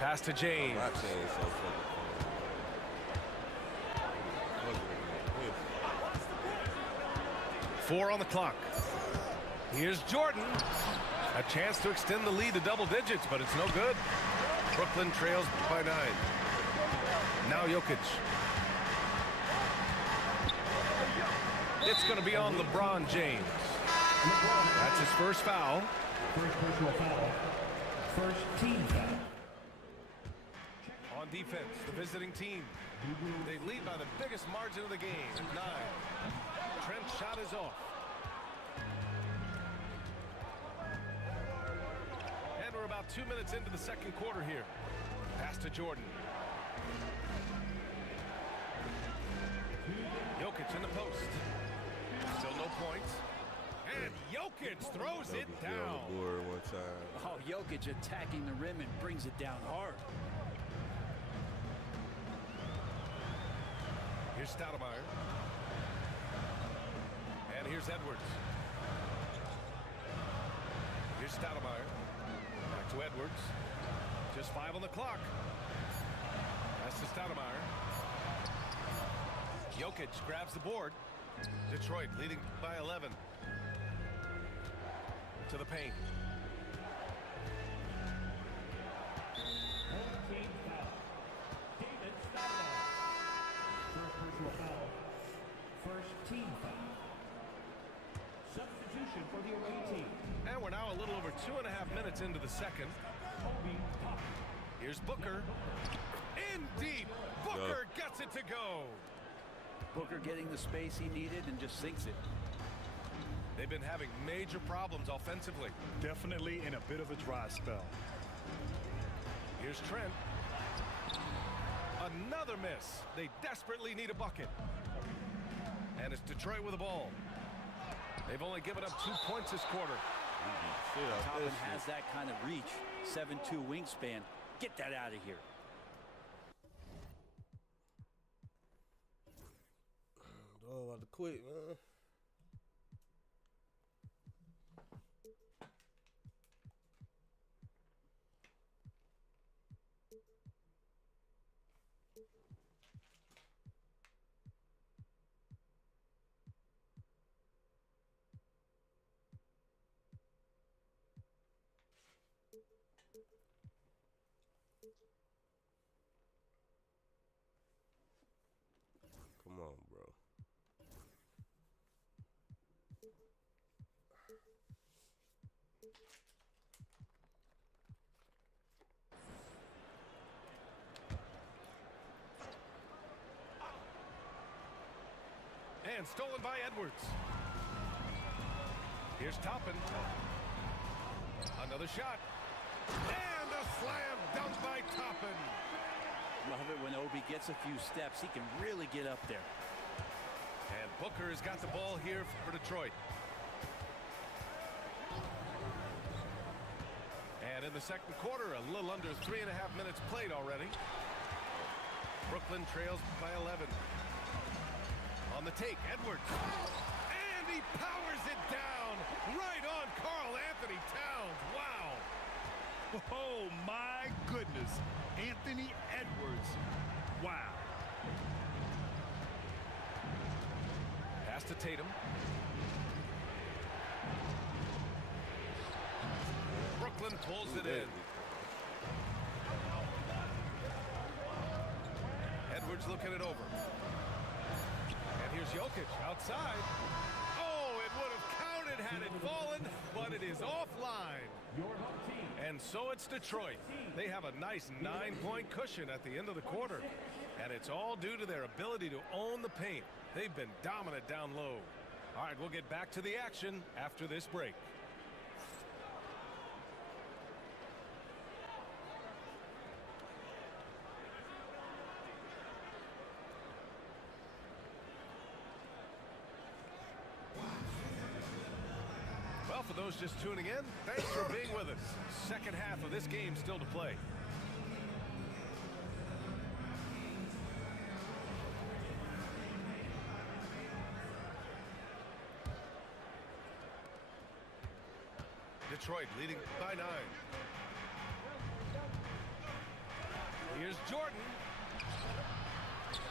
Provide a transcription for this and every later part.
Pass to James. My chain's so fucking funny. 4 on the clock. Here's Jordan. A chance to extend the lead to double digits, but it's no good. Brooklyn trails by 9. Now Jokic. It's going to be on LeBron James. That's his first foul. First personal foul. First team foul. On defense, the visiting team. They lead by the biggest margin of the game at 9. Trent's shot is off. And we're about 2 minutes into the second quarter here. Pass to Jordan. Jokic in the post. Still no points. And Jokic throws it down. On the board one time. Oh, Jokic attacking the rim and brings it down hard. Here's Stoudemire. And here's Edwards. Here's Stoudemire. Back to Edwards. Just 5 on the clock. That's to Stoudemire. Jokic grabs the board. Detroit leading by 11. To the paint. Team foul. David Stoudemire. First personal foul. First team foul. Substitution for the away team. And we're now a little over 2.5 minutes into the second. Here's Booker. In deep. Booker gets it to go. Booker getting the space he needed and just sinks it. They've been having major problems offensively. Definitely in a bit of a dry spell. Here's Trent. Another miss. They desperately need a bucket. And it's Detroit with the ball. They've only given up 2 points this quarter. Toppin has that kind of reach. 7'2" wingspan. Get that out of here. Oh, about to quit, man. Come on, bro. And stolen by Edwards. Here's Toppin. Another shot. And a slam dunk by Toppin. Love it when Obi gets a few steps. He can really get up there. And Booker has got the ball here for Detroit. And in the second quarter, a little under 3.5 minutes played already. Brooklyn trails by 11. On the take, Edwards. And he powers it down right on Karl Anthony Towns. Wow. Oh, my goodness. Anthony Edwards. Wow. Pass to Tatum. Brooklyn pulls it in. Edwards looking it over. And here's Jokic outside. Oh, it would have counted had it fallen, but it is offline. And so it's Detroit. They have a nice 9-point cushion at the end of the quarter. And it's all due to their ability to own the paint. They've been dominant down low. All right, we'll get back to the action after this break. Well, for those just tuning in, thanks for being with us. Second half of this game still to play. Detroit leading by 9. Jordan.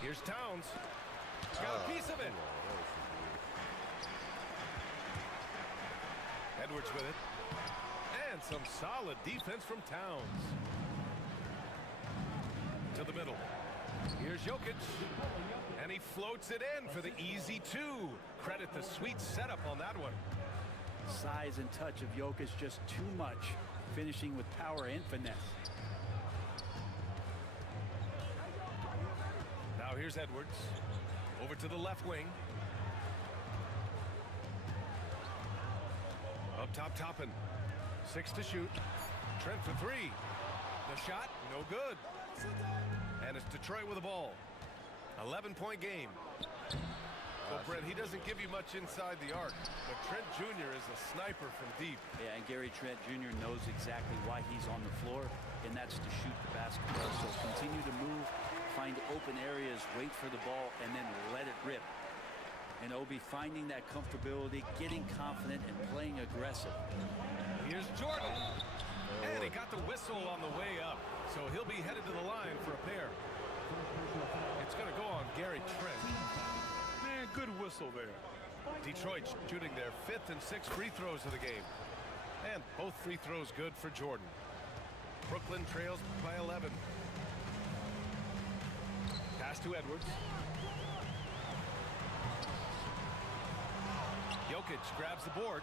Here's Towns. Got a piece of it. Edwards with it. And some solid defense from Towns. To the middle. Here's Jokic. And he floats it in for the easy two. Credit the sweet setup on that one. Size and touch of Jokic just too much. Finishing with power and finesse. Now here's Edwards. Over to the left wing. Up top, Toppin. 6 to shoot. Trent for 3. The shot, no good. And it's Detroit with the ball. 11-point game. Well, Brent, he doesn't give you much inside the arc, but Trent Jr. is a sniper from deep. Yeah, and Gary Trent Jr. knows exactly why he's on the floor, and that's to shoot the basketball. So continue to move, find open areas, wait for the ball, and then let it rip. And Obi finding that comfortability, getting confident, and playing aggressive. Here's Jordan. And he got the whistle on the way up, so he'll be headed to the line for a pair. It's going to go on Gary Trent. Man, good whistle there. Detroit shooting their 5th and 6th free throws of the game. And both free throws good for Jordan. Brooklyn trails by 11. Pass to Edwards. Jokic grabs the board.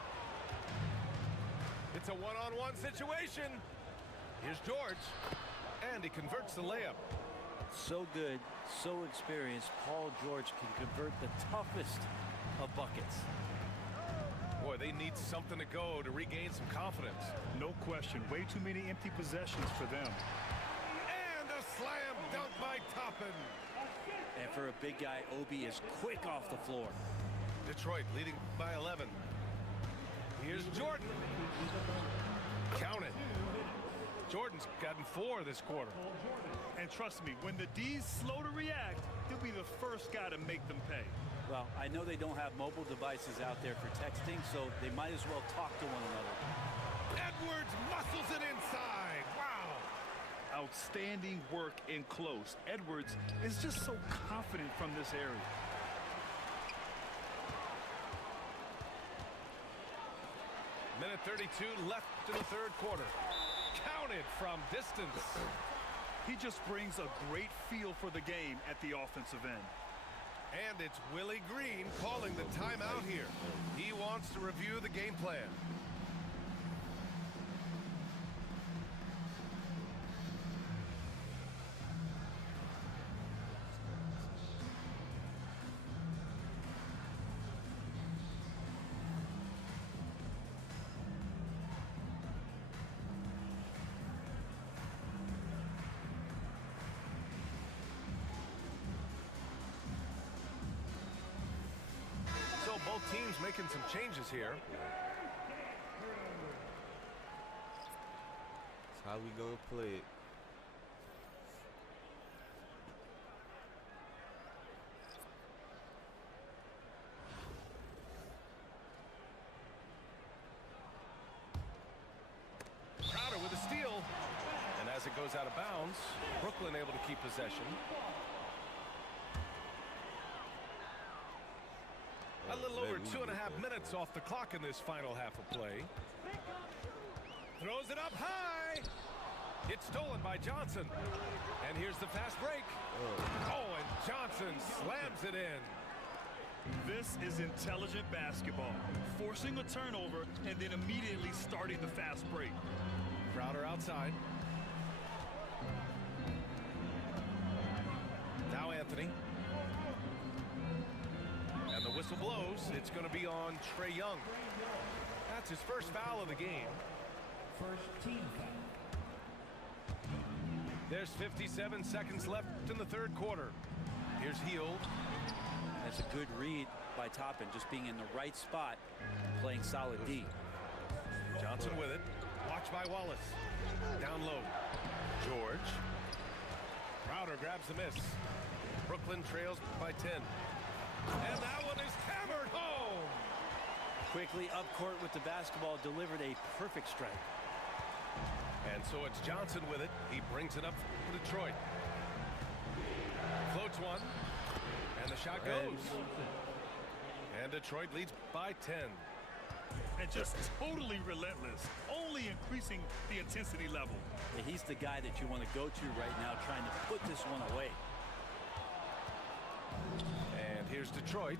It's a one-on-one situation. Here's George. And he converts the layup. So good, so experienced, Paul George can convert the toughest of buckets. Boy, they need something to go to regain some confidence. No question. Way too many empty possessions for them. And a slam dunk by Toppin. And for a big guy, Obi is quick off the floor. Detroit leading by 11. Here's Jordan. Count it. Jordan's gotten 4 this quarter. And trust me, when the D's slow to react, he'll be the first guy to make them pay. Well, I know they don't have mobile devices out there for texting, so they might as well talk to one another. Edwards muscles it inside. Wow. Outstanding work in close. Edwards is just so confident from this area. Minute 32 left in the third quarter. Counted from distance. He just brings a great feel for the game at the offensive end. And it's Willie Green calling the timeout here. He wants to review the game plan. Both teams making some changes here. That's how we gonna play it. Crowder with a steal. And as it goes out of bounds, Brooklyn able to keep possession. A little over 2.5 minutes off the clock in this final half of play. Throws it up high. It's stolen by Johnson. And here's the fast break. Oh, and Johnson slams it in. This is intelligent basketball. Forcing a turnover and then immediately starting the fast break. Crowder outside. Now Anthony. And the whistle blows. It's going to be on Trae Young. That's his first foul of the game. First team foul. There's 57 seconds left in the third quarter. Here's Hield. That's a good read by Toppin, just being in the right spot, playing solid D. Johnson with it. Watched by Wallace. Down low. George. Crowder grabs the miss. Brooklyn trails by 10. And that one is hammered home. Quickly up court with the basketball, delivered a perfect strike. And so it's Johnson with it. He brings it up for Detroit. Floats one. And the shot goes. And Detroit leads by 10. And just totally relentless, only increasing the intensity level. Yeah, he's the guy that you want to go to right now, trying to put this one away. And here's Detroit.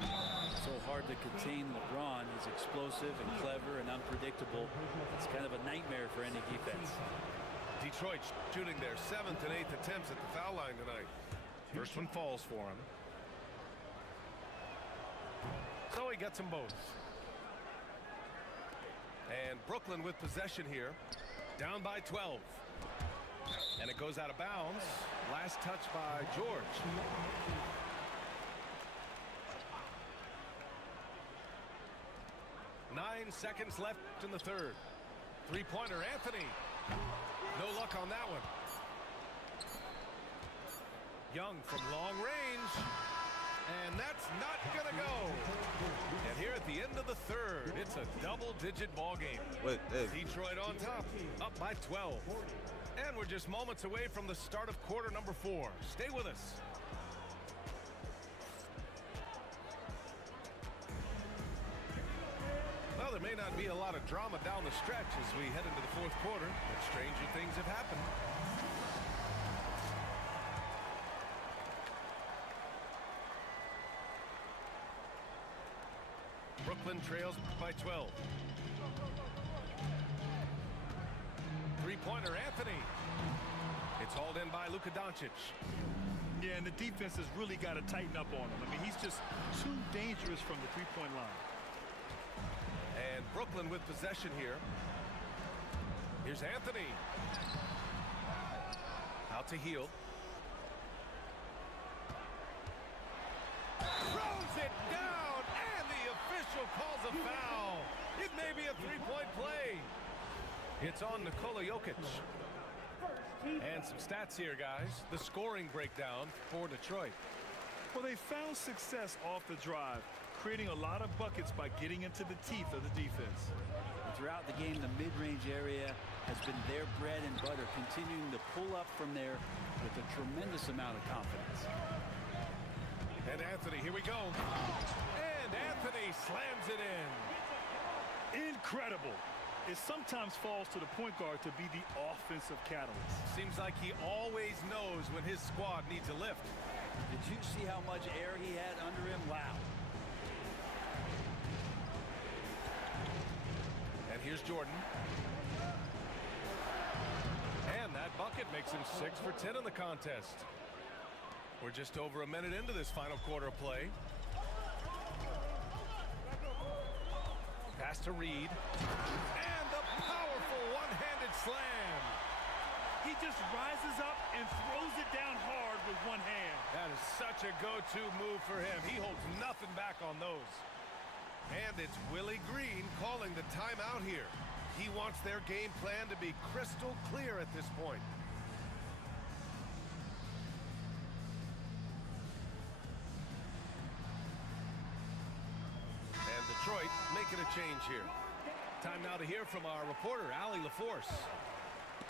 So hard to contain LeBron. He's explosive and clever and unpredictable. It's kind of a nightmare for any defense. Detroit shooting their 7th and 8th attempts at the foul line tonight. First one falls for him. So he gets them both. And Brooklyn with possession here. Down by 12. And it goes out of bounds. Last touch by George. Nine seconds left in the third. Three-pointer, Anthony. No luck on that one. Young from long range. And that's not going to go. And here at the end of the third, it's a double-digit ball game. Wait, hey. Detroit on top, up by 12. And we're just moments away from the start of quarter number 4. Stay with us. Well, there may not be a lot of drama down the stretch as we head into the fourth quarter, but stranger things have happened. Brooklyn trails by 12. Three-pointer, Anthony. It's hauled in by Luka Doncic. Yeah, and the defense has really got to tighten up on him. I mean, he's just too dangerous from the three-point line. And Brooklyn with possession here. Here's Anthony. Out to Hield. Throws it down, and the official calls a foul. It may be a three-point play. It's on Nikola Jokic. And some stats here, guys. The scoring breakdown for Detroit. Well, they found success off the drive, creating a lot of buckets by getting into the teeth of the defense. Throughout the game, the mid-range area has been their bread and butter, continuing to pull up from there with a tremendous amount of confidence. And Anthony, here we go. And Anthony slams it in. Incredible. It sometimes falls to the point guard to be the offensive catalyst. Seems like he always knows when his squad needs a lift. Did you see how much air he had under him? Wow. And here's Jordan. And that bucket makes him 6 for 10 in the contest. We're just over a minute into this final quarter of play. Pass to Reed. And the powerful one-handed slam. He just rises up and throws it down hard with one hand. That is such a go-to move for him. He holds nothing back on those. And it's Willie Green calling the timeout here. He wants their game plan to be crystal clear at this point. And Detroit making a change here. Time now to hear from our reporter, Allie LaForce.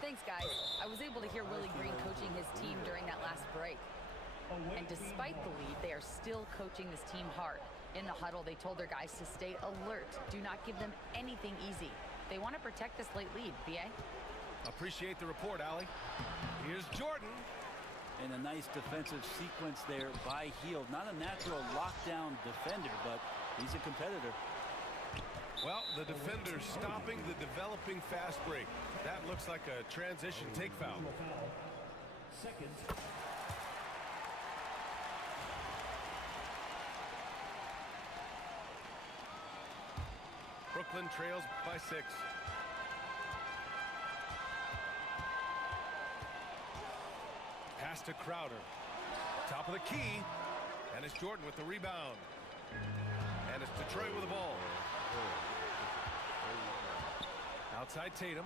Thanks, guys. I was able to hear Willie Green coaching his team during that last break. And despite the lead, they are still coaching this team hard. In the huddle, they told their guys to stay alert. Do not give them anything easy. They want to protect this late lead, BA. Appreciate the report, Allie. Here's Jordan. And a nice defensive sequence there by Hield. Not a natural lockdown defender, but he's a competitor. Well, the defender stopping the developing fast break. That looks like a transition take foul. Second. Brooklyn trails by 6. Pass to Crowder. Top of the key. And it's Jordan with the rebound. And it's Detroit with the ball. Outside Tatum.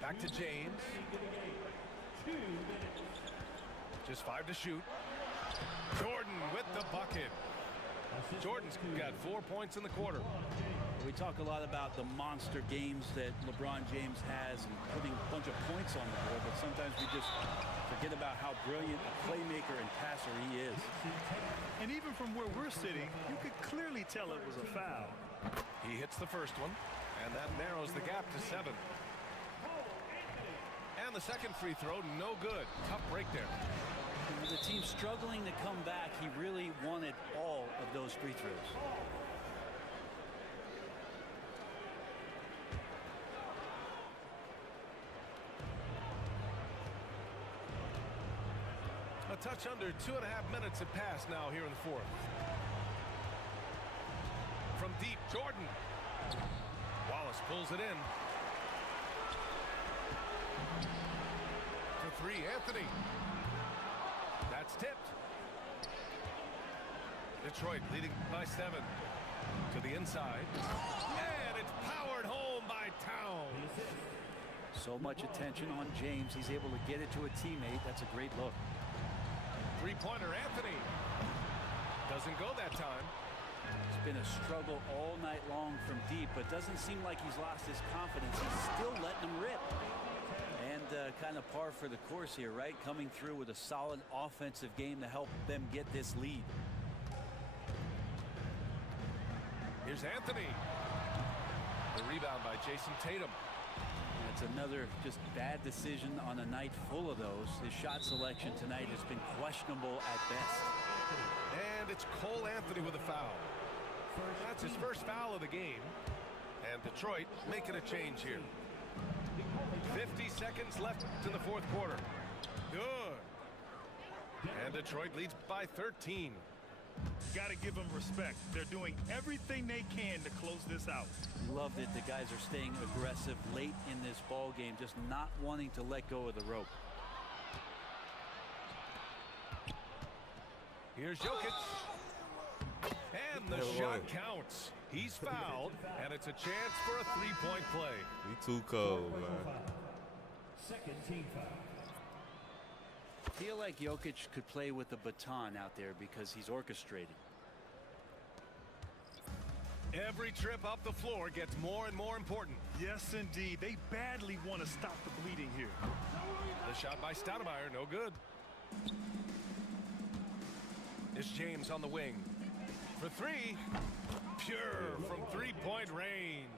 Back to James. Just 5 to shoot. Jordan with the bucket. Jordan's got 4 points in the quarter. We talk a lot about the monster games that LeBron James has and putting a bunch of points on the board, but sometimes we just forget about how brilliant a playmaker and passer he is. And even from where we're sitting, you could clearly tell it was a foul. He hits the first one, and that narrows the gap to 7. And the second free throw, no good. Tough break there. With the team struggling to come back, he really wanted all of those free throws. A touch under 2.5 minutes have passed now here in the fourth. From deep, Jordan. Wallace pulls it in. For 3, Anthony. That's tipped. Detroit leading by 7. To the inside. And it's powered home by Towns. So much attention on James. He's able to get it to a teammate. That's a great look. Three-pointer, Anthony. Doesn't go that time. It's been a struggle all night long from deep, but doesn't seem like he's lost his confidence. He's still letting them rip. And kind of par for the course here, right? Coming through with a solid offensive game to help them get this lead. Here's Anthony. The rebound by Jason Tatum. It's another just bad decision on a night full of those. His shot selection tonight has been questionable at best. And it's Cole Anthony with a foul. That's his first foul of the game. And Detroit making a change here. 50 seconds left in the fourth quarter. Good. And Detroit leads by 13. Got to give them respect. They're doing everything they can to close this out. Love that the guys are staying aggressive late in this ball game, just not wanting to let go of the rope. Here's Jokic. And the shot counts. He's fouled, and it's a chance for a three-point play. We too cold, man. Second team foul. I feel like Jokic could play with the baton out there because he's orchestrating. Every trip up the floor gets more and more important. Yes, indeed. They badly want to stop the bleeding here. The shot by Stoudemire, no good. It's James on the wing. For 3. Pure from three-point range.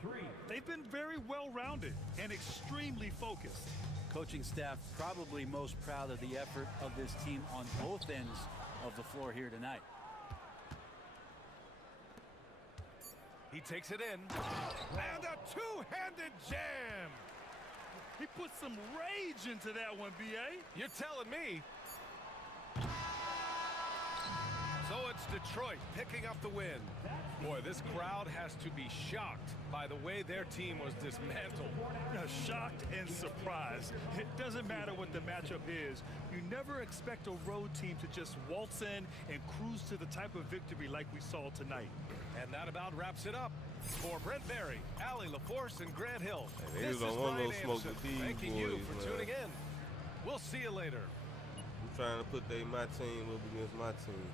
For 3. They've been very well-rounded and extremely focused. Coaching staff probably most proud of the effort of this team on both ends of the floor here tonight. He takes it in. And a two-handed jam. He put some rage into that one, B.A. You're telling me. So it's Detroit picking up the win. Boy, this crowd has to be shocked by the way their team was dismantled. Shocked and surprised. It doesn't matter what the matchup is. You never expect a road team to just waltz in and cruise to the type of victory like we saw tonight. And that about wraps it up. For Brent Barry, Allie LaForce, and Grant Hill, Hey, this is was on one Brian little smoke Anderson, with these thanking you boys, for man. tuning in. We'll see you later. I'm trying to put my team up against my team.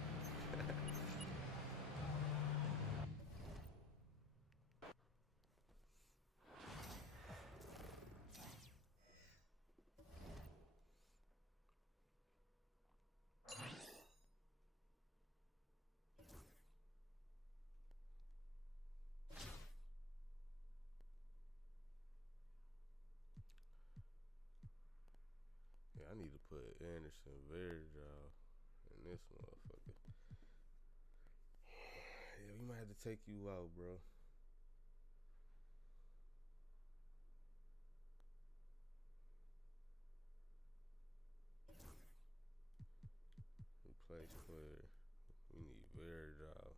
I need to put Anderson Varejao in this motherfucker. Yeah, we might have to take you out, bro. Replace player. We need Varejao.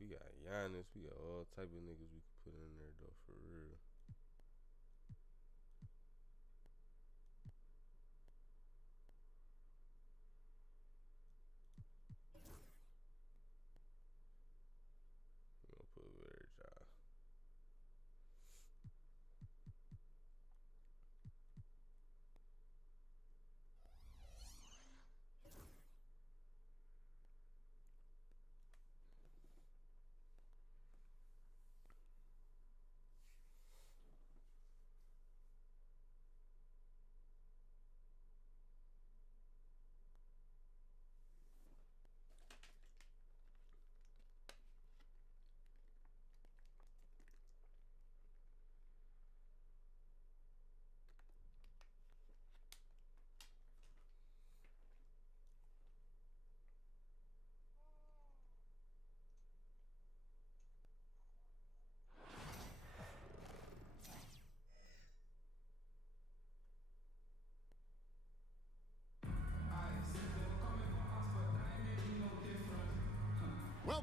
We got Giannis. We got all type of niggas we can put in there though, for real.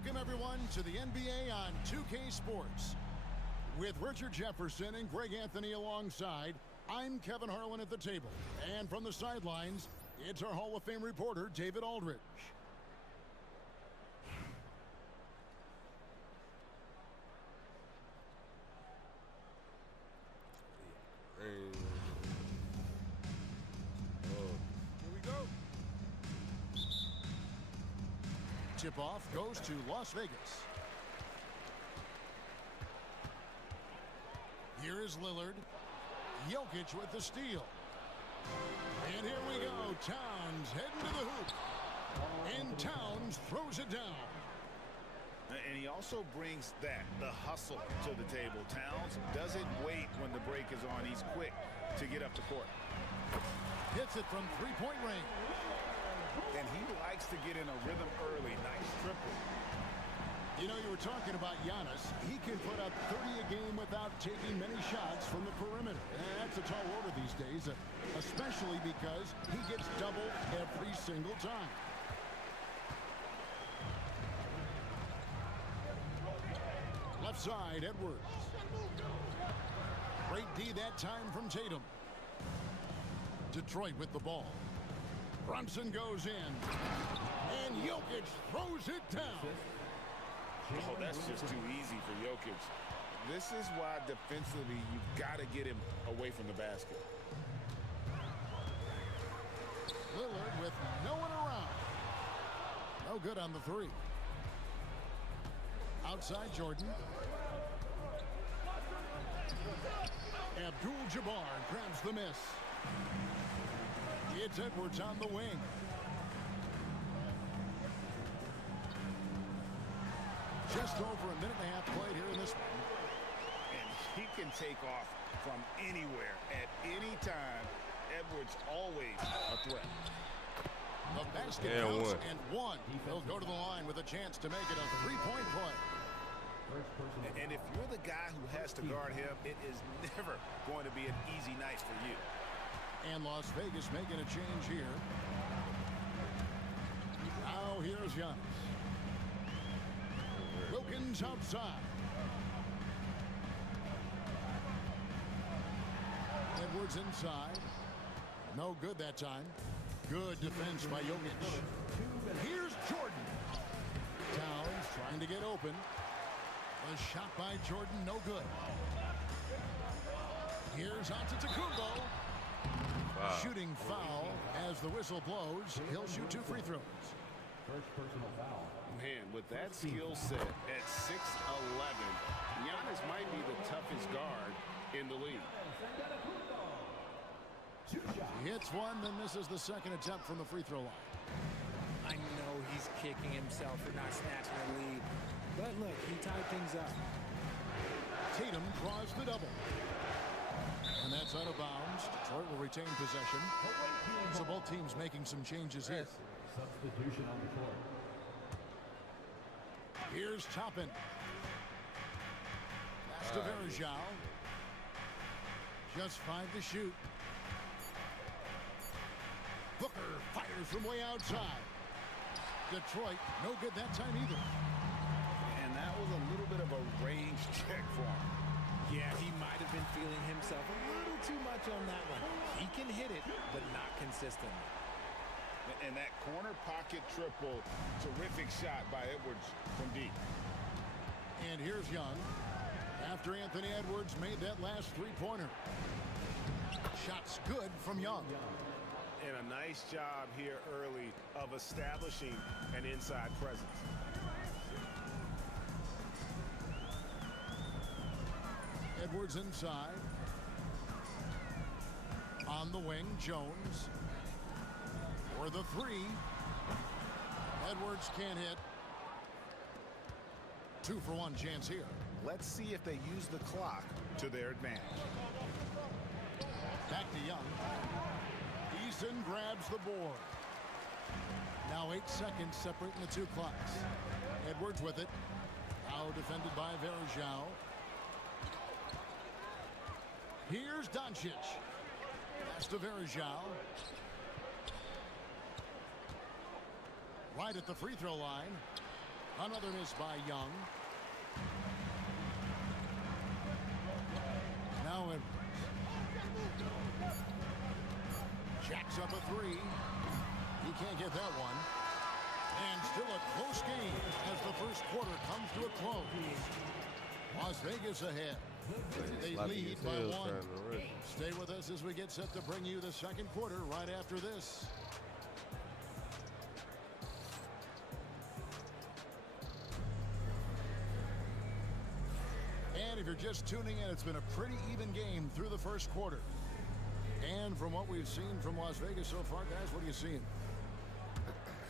Welcome, everyone, to the NBA on 2K Sports. With Richard Jefferson and Greg Anthony alongside, I'm Kevin Harlan at the table. And from the sidelines, it's our Hall of Fame reporter, David Aldridge. Here we go. Tip-off goes to Las Vegas. Here is Lillard. Jokic with the steal. And here we go. Towns heading to the hoop. And Towns throws it down. And he also brings the hustle to the table. Towns doesn't wait when the break is on. He's quick to get up the court. Hits it from three-point range. And he likes to get in a rhythm early. Nice triple. You know, you were talking about Giannis. He can put up 30 a game without taking many shots from the perimeter. And that's a tall order these days, especially because he gets doubled every single time. Left side, Edwards. Great D that time from Tatum. Detroit with the ball. Brunson goes in. And Jokic throws it down. Oh, that's just too easy for Jokic. This is why defensively you've got to get him away from the basket. Lillard with no one around. No good on the three. Outside Jordan. Abdul-Jabbar grabs the miss. It's Edwards on the wing. Just over a minute and a half played here in this one. And he can take off from anywhere at any time. Edwards always a threat. The basket counts and one. He'll go to the line with a chance to make it a three-point play. And if you're the guy who has to guard him, it is never going to be an easy night for you. And Las Vegas making a change here. Now here's Giannis. Wilkins outside. Edwards inside. No good that time. Good defense by Jokic. Here's Jordan. Towns trying to get open. A shot by Jordan, no good. Here's Antetokounmpo. Shooting foul as the whistle blows. He'll shoot 2 free throws. First personal foul. Man, with that skill set at 6'11", Giannis might be the toughest guard in the league. He hits one, then misses the second attempt from the free throw line. I know he's kicking himself for not snatching a lead. But look, he tied things up. Tatum draws the double. And that's out of bounds. Detroit will retain possession. So both teams making some changes here. Substitution on the court. Here's Toppin. Pass to Verjao. Just 5 to shoot. Booker fires from way outside. Detroit, no good that time either. And that was a little bit of a range check for him. Yeah, he might have been feeling himself a little too much on that one. He can hit it, but not consistently. And that corner pocket triple, terrific shot by Edwards from deep. And here's Young. After Anthony Edwards made that last three-pointer. Shot's good from Young. And a nice job here early of establishing an inside presence. Edwards inside. On the wing, Jones. For the three. Edwards can't hit. 2 for 1 chance here. Let's see if they use the clock to their advantage. Back to Young. Eason grabs the board. Now 8 seconds separating the 2 clocks. Edwards with it. Now defended by Verjao. Here's Doncic. Pass to Verjao. Right at the free throw line. Another miss by Young. Now Edwards. Jacks up a three. He can't get that one. And still a close game as the first quarter comes to a close. Las Vegas ahead. They lead by one. Stay with us as we get set to bring you the second quarter right after this. And if you're just tuning in, it's been a pretty even game through the first quarter. And from what we've seen from Las Vegas so far, guys, what are you seeing?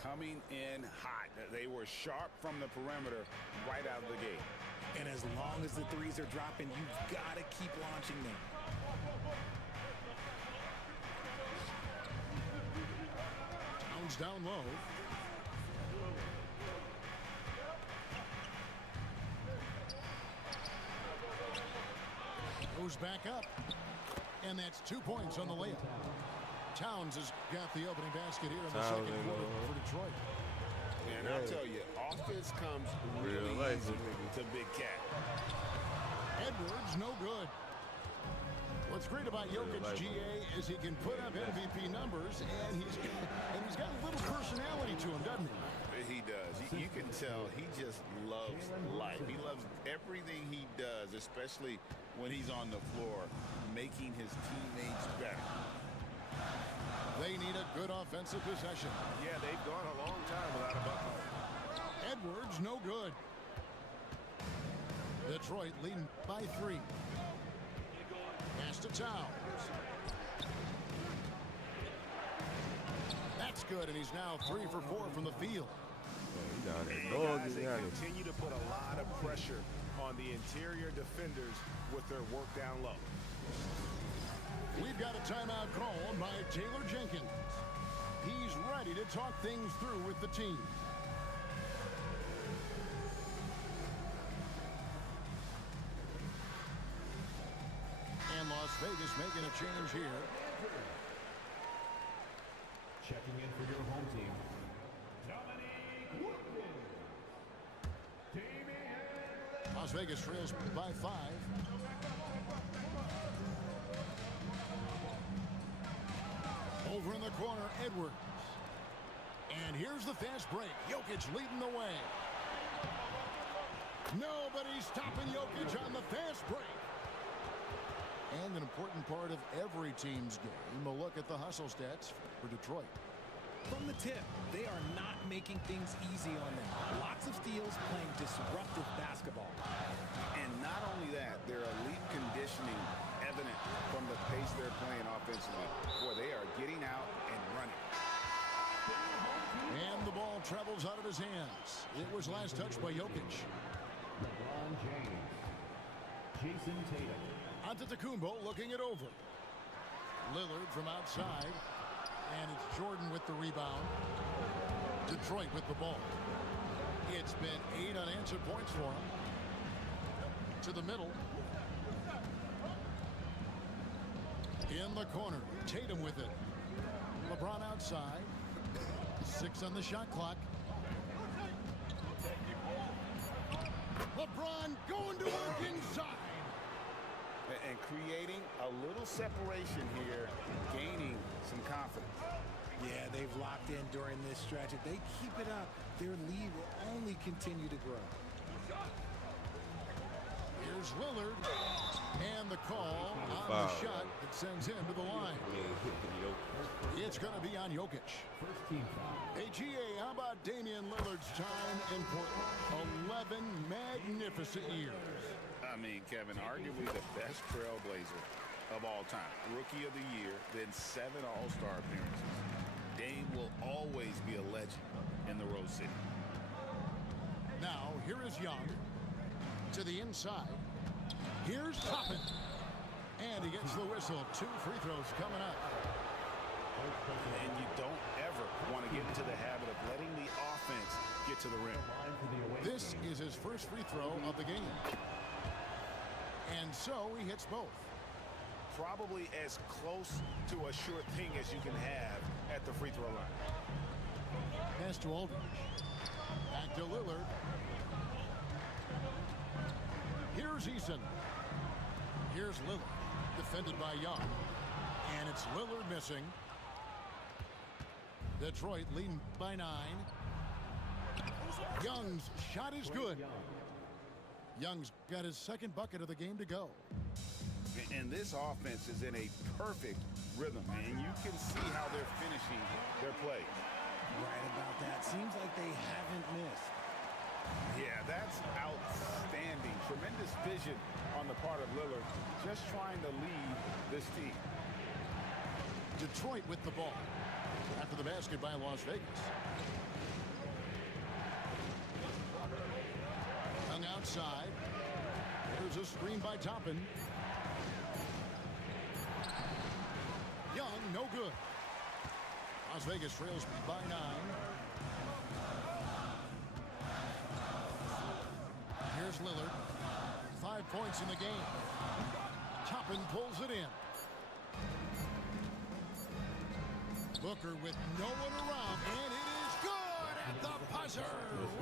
Coming in hot. They were sharp from the perimeter right out of the gate. And as long as the threes are dropping, you've got to keep launching them. Towns down low. Goes back up. And that's 2 points on the layup. Towns has got the opening basket here in the second quarter for Detroit. And I'll tell you, offense comes really easy to Big Cat. Edwards, no good. What's great about Jokic, GA, is he can put up MVP numbers, and he's got a little personality to him, doesn't he? He does. You can tell he just loves life. He loves everything he does, especially when he's on the floor, making his teammates better. They need a good offensive possession. Yeah, they've gone a long time without a bucket. Edwards, no good. Detroit leading by 3. Pass to Towns. That's good, and he's now 3 for 4 from the field. Guys, they continue to put a lot of pressure on the interior defenders with their work down low. We've got a timeout called by Taylor Jenkins. He's ready to talk things through with the team. And Las Vegas making a change here. Checking in for your home team. Las Vegas trails by 5. Over in the corner, Edwards. And here's the fast break. Jokic leading the way. Nobody's stopping Jokic on the fast break. And an important part of every team's game, a look at the hustle stats for Detroit. From the tip, they are not making things easy on them. Lots of steals, playing disruptive basketball. And not only that, their elite conditioning evident from the pace they're playing offensively. Boy, they are getting out and running. And the ball travels out of his hands. It was last touched by Jokic. LeBron James. Jason Tatum. Antetokounmpo looking it over. Lillard from outside. And it's Jordan with the rebound. Detroit with the ball. It's been 8 unanswered points for him. To the middle. In the corner. Tatum with it. LeBron outside. 6 on the shot clock. LeBron going to work inside. And creating a little separation here, gaining some confidence. Yeah, they've locked in during this stretch. If they keep it up, their lead will only continue to grow. Here's Lillard. And the call on the shot that sends him to the line. It's going to be on Jokic. First team foul. Hey, GA, how about Damian Lillard's time in Portland? 11 magnificent years. I mean, Kevin, arguably the best trailblazer of all time. Rookie of the year, then 7 All-Star appearances. Dame will always be a legend in the Rose City. Now, here is Young to the inside. Here's Toppin. And he gets the whistle. 2 free throws coming up. And you don't ever want to get into the habit of letting the offense get to the rim. This is his first free throw of the game. And so he hits both. Probably as close to a sure thing as you can have at the free throw line. Pass to Aldridge. Back to Lillard. Here's Eason. Here's Lillard. Defended by Young. And it's Lillard missing. Detroit leading by 9. Young's shot is good. Young's got his second bucket of the game to go. And this offense is in a perfect rhythm, and you can see how they're finishing their plays. Right about that. Seems like they haven't missed. Yeah, that's outstanding. Tremendous vision on the part of Lillard, just trying to lead this team. Detroit with the ball. After the basket by Las Vegas. Hung outside. There's a screen by Toppin. Young, no good. Las Vegas trails by 9. Here's Lillard. 5 points in the game. Toppin pulls it in. Booker with no one around, and it is good at the buzzer.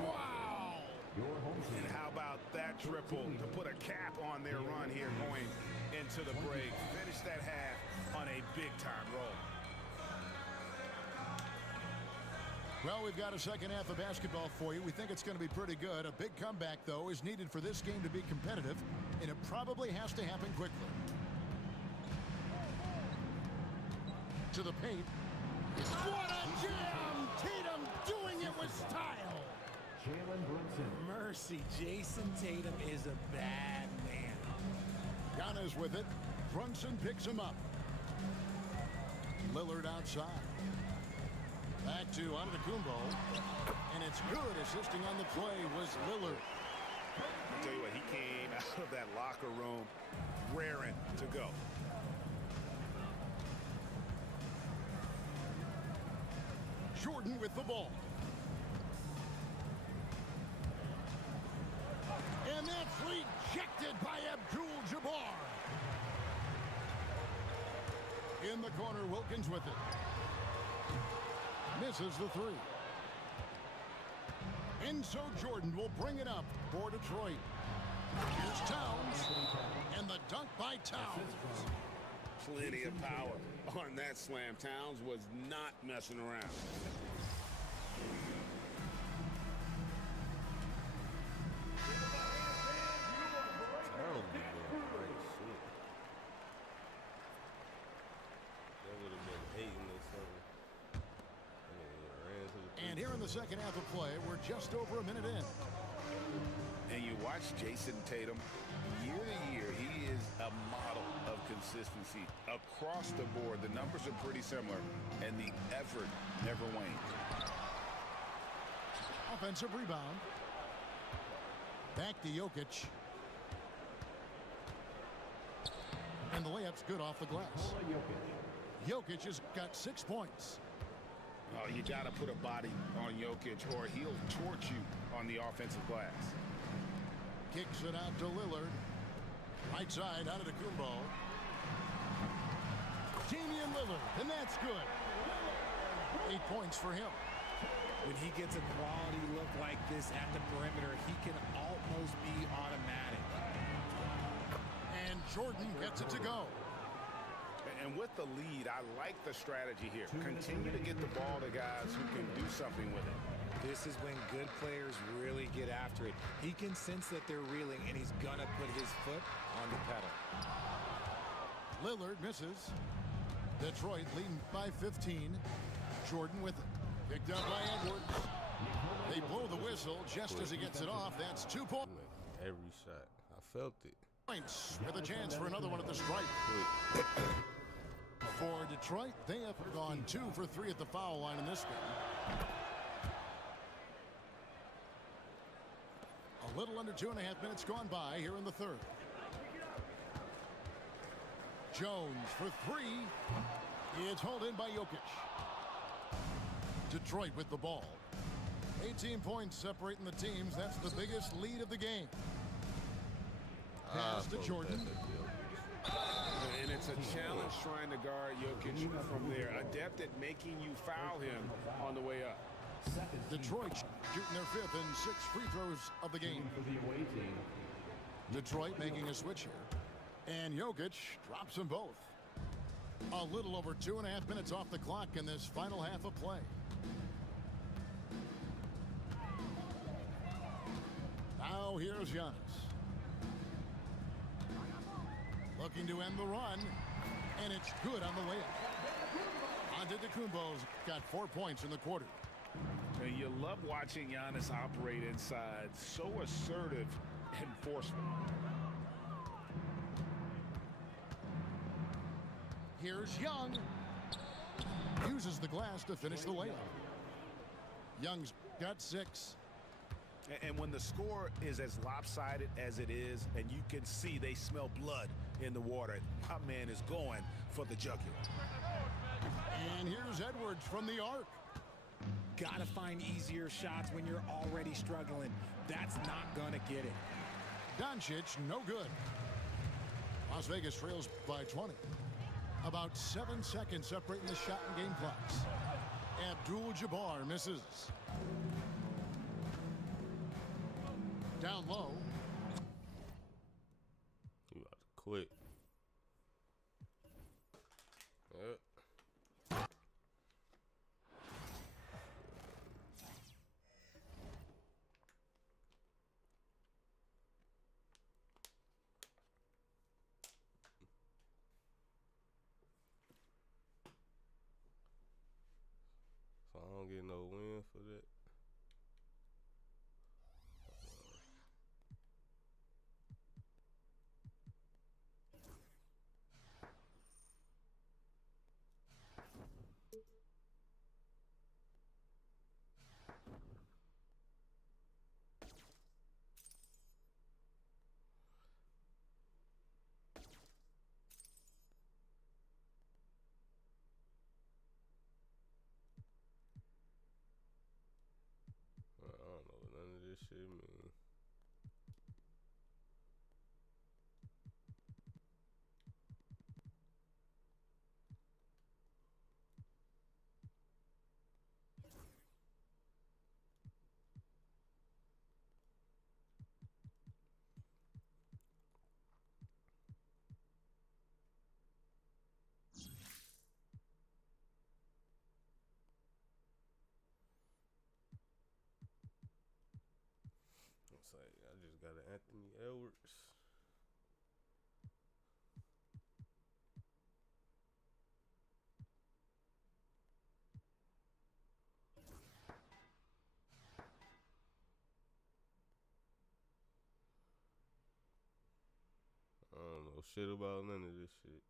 Wow! And how about that triple to put a cap on their run here going into the break? Finish that half on a big-time roll. Well, we've got a second half of basketball for you. We think it's going to be pretty good. A big comeback, though, is needed for this game to be competitive, and it probably has to happen quickly. To the paint. What a jam! Tatum doing it with style. Jalen Brunson. Mercy, Jason Tatum is a bad man. Giannis with it. Brunson picks him up. Lillard outside. Back to Antetokounmpo. And it's good. Assisting on the play was Lillard. I'll tell you what, he came out of that locker room raring to go. Jordan with the ball. And that's rejected by Abdul-Jabbar. In the corner, Wilkins with it. Misses the 3. And so Jordan will bring it up for Detroit. Here's Towns. And the dunk by Towns. Plenty of power on that slam. Towns was not messing around. Towns be doing great shit. That would have been hating or something. And here in the second half of play, we're just over a minute in. And you watch Jason Tatum, year to year, he is a model of consistency. Across the board, the numbers are pretty similar, and the effort never wanes. Offensive rebound. Back to Jokic. And the layup's good off the glass. Jokic has got 6 points. Oh, you got to put a body on Jokic, or he'll torch you on the offensive glass. Kicks it out to Lillard. Right side, Antetokounmpo. Damian Lillard, and that's good. 8 points for him. When he gets a quality look like this at the perimeter, he can almost be automatic. And Jordan gets it to go. And with the lead, I like the strategy here. Continue to get the ball to guys who can do something with it. This is when good players really get after it. He can sense that they're reeling, and he's going to put his foot on the pedal. Lillard misses. Detroit leading by 15. Jordan with it. Picked up by Edwards. They blow the whistle just as he gets it off. That's 2 points. Every shot. I felt it. With a chance for another one at the stripe. For Detroit, they have gone 2 for 3 at the foul line in this game. A little under 2.5 minutes gone by here in the third. Jones for 3. It's hauled in by Jokic. Detroit with the ball. 18 points separating the teams. That's the biggest lead of the game. Pass to Jordan. And it's a challenge trying to guard Jokic from there. Adept at making you foul him on the way up. Detroit shooting their 5th and 6th free throws of the game. For the away team. Detroit making a switch here. And Jokic drops them both. A little over 2.5 minutes off the clock in this final half of play. Now here's Giannis. Looking to end the run. And it's good on the layup. Antetokounmpo's got 4 points in the quarter. And you love watching Giannis operate inside. So assertive and forceful. Here's Young. Uses the glass to finish the layup. Young's got 6. And when the score is as lopsided as it is, and you can see they smell blood in the water, my man is going for the jugular. And here's Edwards from the arc. Gotta find easier shots when you're already struggling. That's not gonna get it. Doncic, no good. Las Vegas trails by 20. About 7 seconds separating the shot and game clocks. Abdul-Jabbar misses. Down low. You about to quit. Yep. So I don't get no win for that. I don't know what none of this shit mean. It's like I just got an Anthony Edwards. I don't know shit about none of this shit.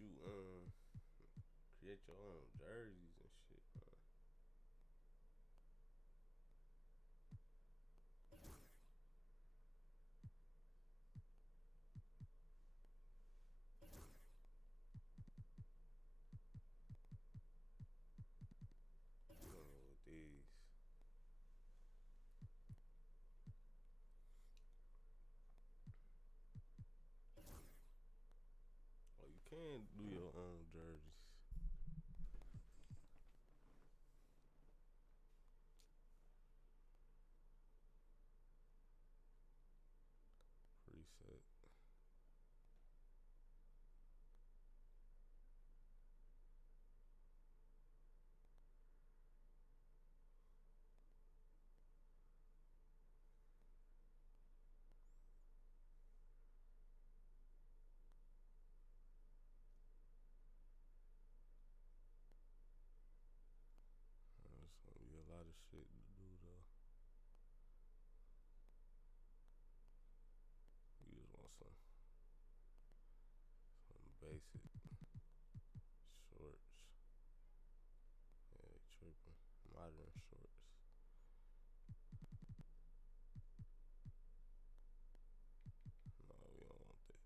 you create your own jerseys and shit, man. With these. Oh, you can do your own jerseys. Preset. There's gonna be a lot of shit to do though. You just want some basic shorts. Yeah, they tripping. Modern shorts. No, we don't want that.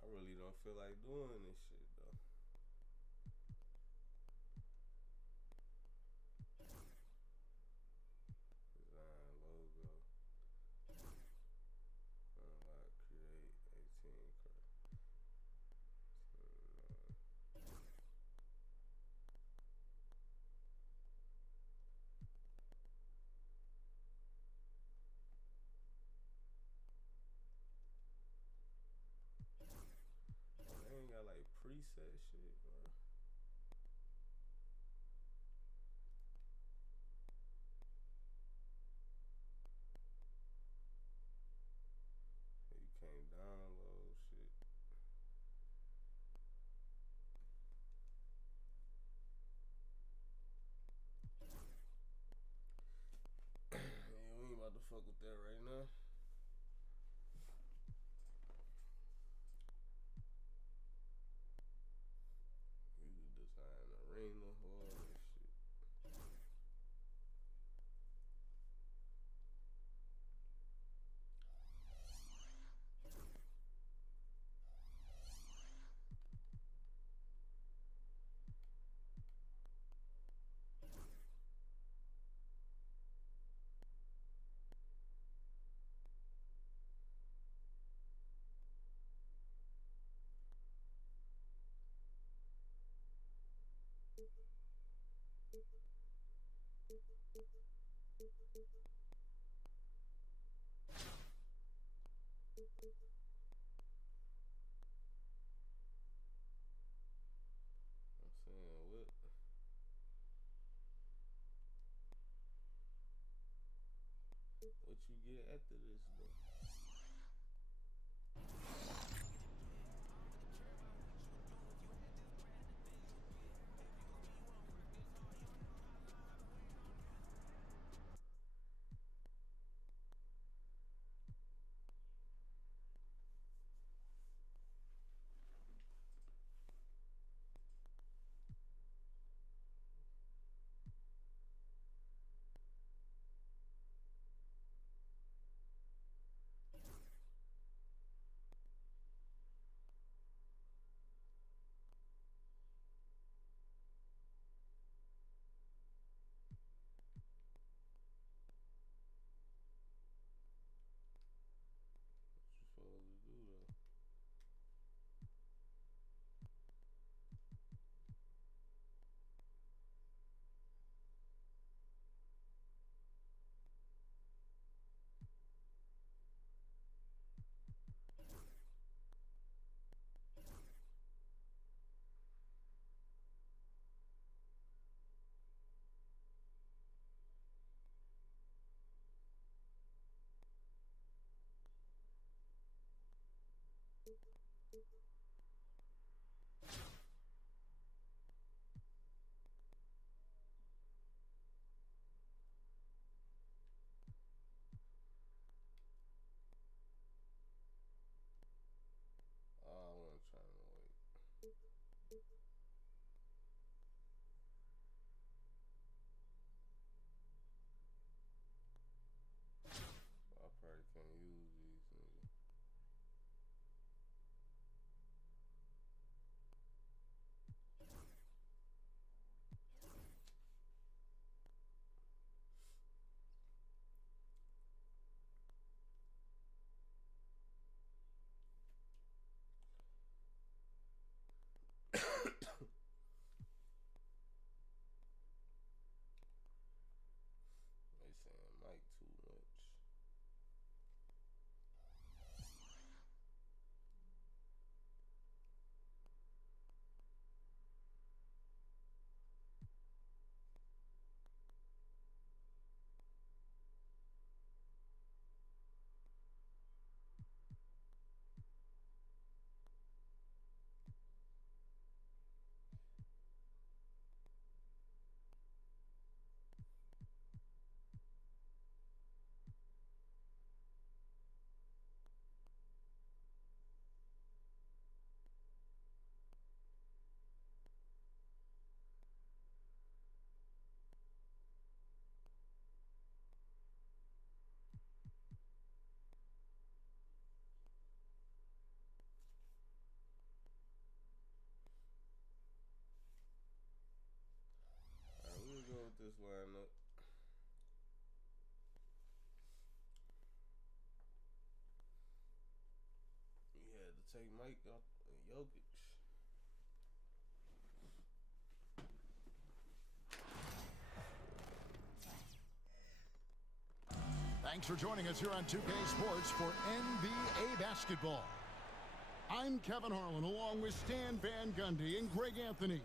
I really don't feel like doing this shit though. Design logo. Unlock, create, 18. They ain't got like pre Thanks for joining us here on 2K Sports for NBA basketball. I'm Kevin Harlan along with Stan Van Gundy and Greg Anthony.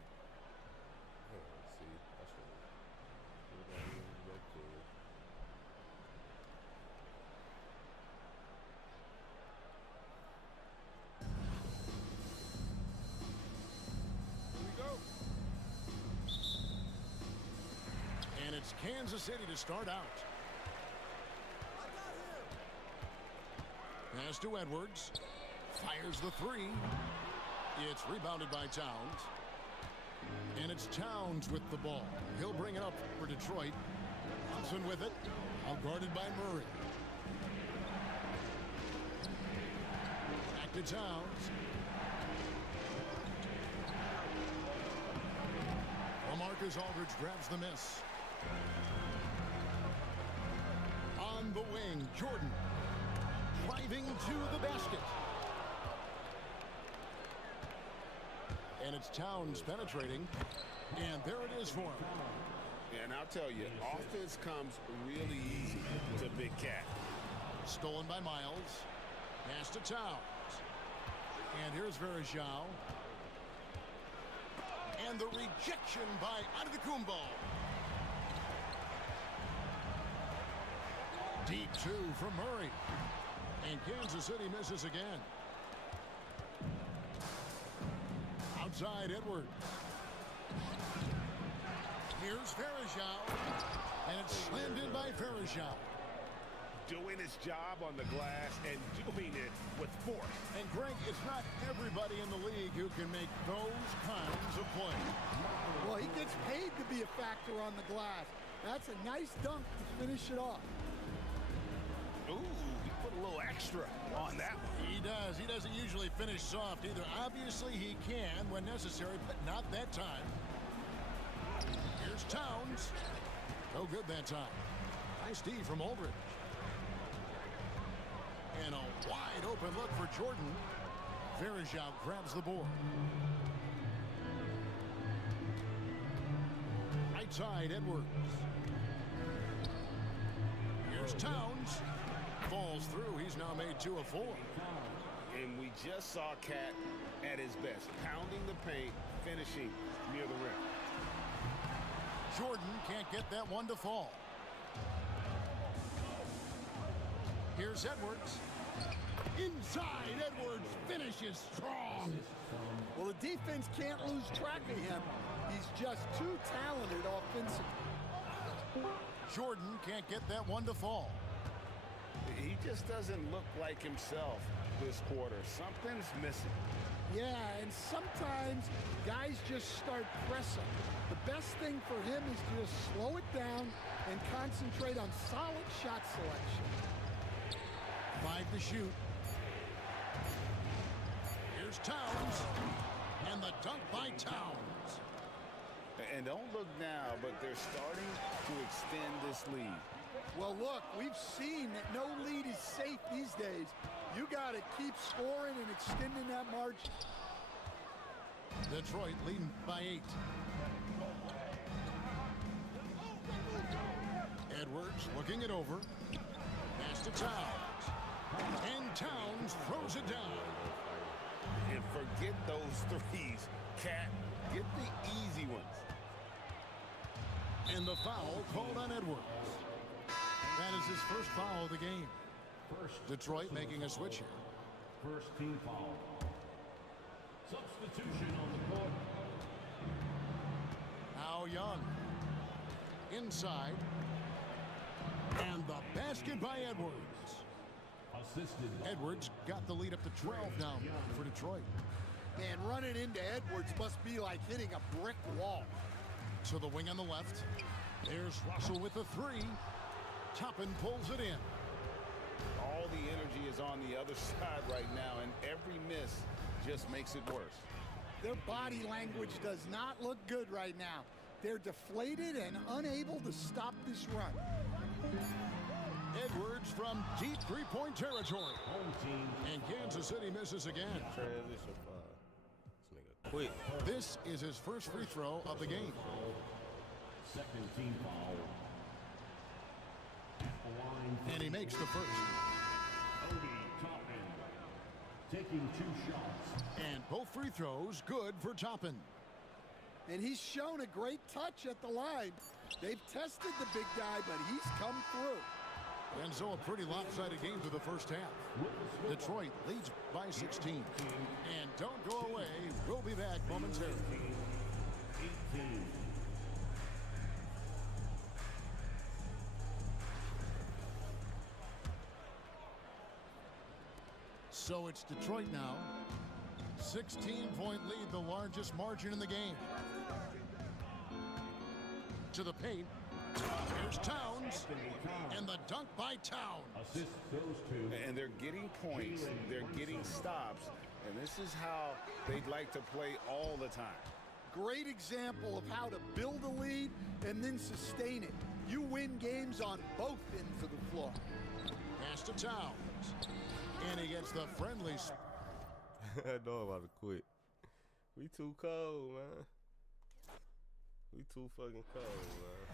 And it's Kansas City to start out. Pass to Edwards. Fires the three. It's rebounded by Towns. And it's Towns with the ball. He'll bring it up for Detroit. Thompson with it. All guarded by Murray. Back to Towns. LaMarcus Aldridge grabs the miss. On the wing, Jordan. Driving to the basket. And it's Towns penetrating. And there it is for him. And I'll tell you, offense comes really easy to Big Cat. Stolen by Miles. Pass to Towns. And here's Verajao. And the rejection by Antetokounmpo. Deep two from Murray. And Kansas City misses again. Outside Edwards. Here's Verajao. And it's slammed in by Verajao. Doing his job on the glass and doing it with force. And Greg, it's not everybody in the league who can make those kinds of plays. Well, he gets paid to be a factor on the glass. That's a nice dunk to finish it off. Ooh, he put a little extra on that one. He does. He doesn't usually finish soft either. Obviously, he can when necessary, but not that time. Here's Towns. No good that time. Nice D from Aldridge. And a wide open look for Jordan. Verajao grabs the board. Right side, Edwards. Here's Towns. Falls through. He's now made 2 of 4. And we just saw Cat at his best, pounding the paint, finishing near the rim. Jordan can't get that one to fall. Here's Edwards. Inside, Edwards finishes strong. Well, the defense can't lose track of him. He's just too talented offensively. Jordan can't get that one to fall. He just doesn't look like himself this quarter. Something's missing. Yeah, and sometimes guys just start pressing. The best thing for him is to just slow it down and concentrate on solid shot selection. 5 to shoot. Here's Towns. And the dunk by Towns. And don't look now, but they're starting to extend this lead. Well, look, we've seen that no lead is safe these days. You got to keep scoring and extending that margin. Detroit leading by 8. Edwards looking it over. Pass to Towns. And Towns throws it down. And forget those threes. Cat, get the easy ones. And the foul called on Edwards. That is his first foul of the game. Detroit making a switch here. First team foul. Substitution on the court. Now Young. Inside. And the basket by Edwards. Assisted. Edwards got the lead up to 12 now for Detroit. Man, running into Edwards must be like hitting a brick wall. To the wing on the left. There's Russell with the 3. Toppin pulls it in. All the energy is on the other side right now, and every miss just makes it worse. Their body language does not look good right now. They're deflated and unable to stop this run. Edwards from deep three-point territory. Home team. And Kansas City misses again. Transition 5. This nigga quick. This is his first free throw of the game. Second team foul. And he makes the first. Taking 2 shots. And both free throws good for Toppin. And he's shown a great touch at the line. They've tested the big guy, but he's come through. And so a pretty lopsided game for the first half. Detroit leads by 16. And don't go away. We'll be back momentarily. 18. So it's Detroit now. 16-point lead, the largest margin in the game. To the paint. Here's Towns. And the dunk by Towns. Assist goes to. And they're getting points. They're getting stops. And this is how they'd like to play all the time. Great example of how to build a lead and then sustain it. You win games on both ends of the floor. Pass to Towns. And he gets the friendly. I know I'm about to quit. We too cold, man. We too fucking cold, man.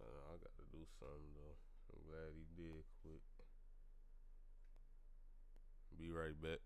I gotta do something though. I'm glad he did quit. Be right back.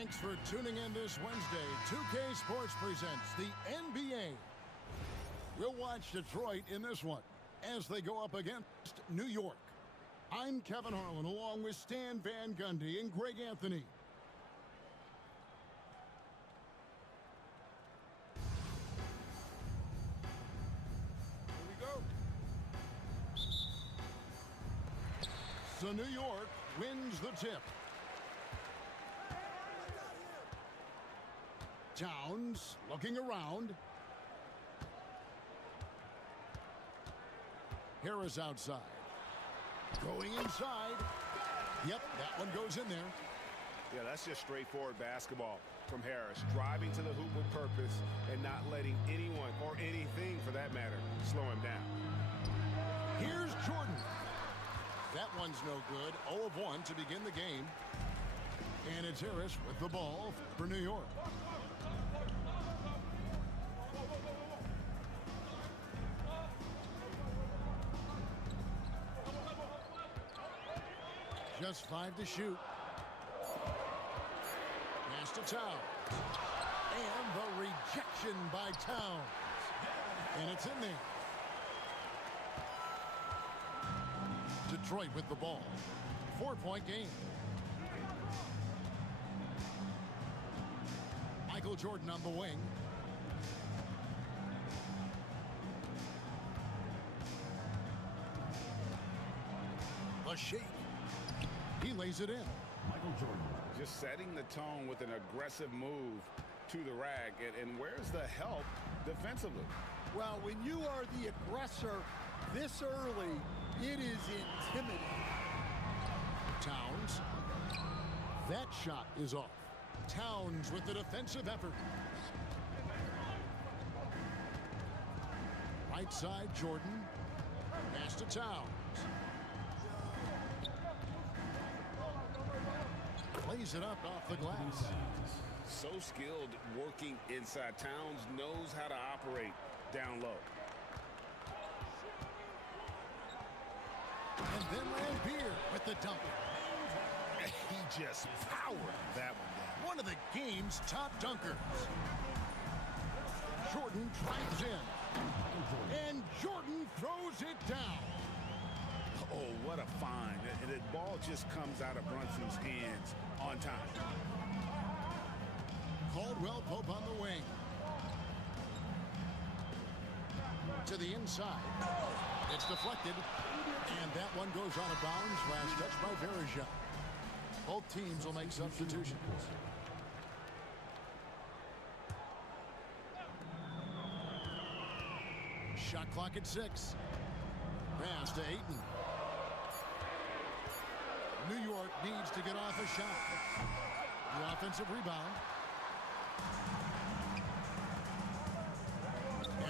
Thanks for tuning in this Wednesday. 2K Sports presents the NBA. We'll watch Detroit in this one as they go up against New York. I'm Kevin Harlan along with Stan Van Gundy and Greg Anthony. Here we go. So New York wins the tip. Towns looking around. Harris outside. Going inside. Yep, that one goes in there. Yeah, that's just straightforward basketball from Harris. Driving to the hoop with purpose and not letting anyone or anything for that matter slow him down. Here's Jordan. That one's no good. 0 of 1 to begin the game. And it's Harris with the ball for New York. Just 5 to shoot. Pass to Towns. And the rejection by Towns. And it's in there. Detroit with the ball. 4-point game. Michael Jordan on the wing. A shake. He lays it in. Michael Jordan. Just setting the tone with an aggressive move to the rack. And where's the help defensively? Well, when you are the aggressor this early, it is intimidating. Towns. That shot is off. Towns with the defensive effort. Right side, Jordan. Pass to Towns. Plays it up off the glass. So skilled working inside. Towns knows how to operate down low. And then Lambeer with the dunk. He just powered that one down. One of the game's top dunkers. Jordan drives in. And Jordan throws it down. Oh, what a find. The ball just comes out of Brunson's hands on time. Caldwell Pope on the wing. To the inside. It's deflected. And that one goes out of bounds. Last touch by Verija. Both teams will make substitutions. Shot clock at 6. Pass to Ayton. New York needs to get off a shot. The offensive rebound.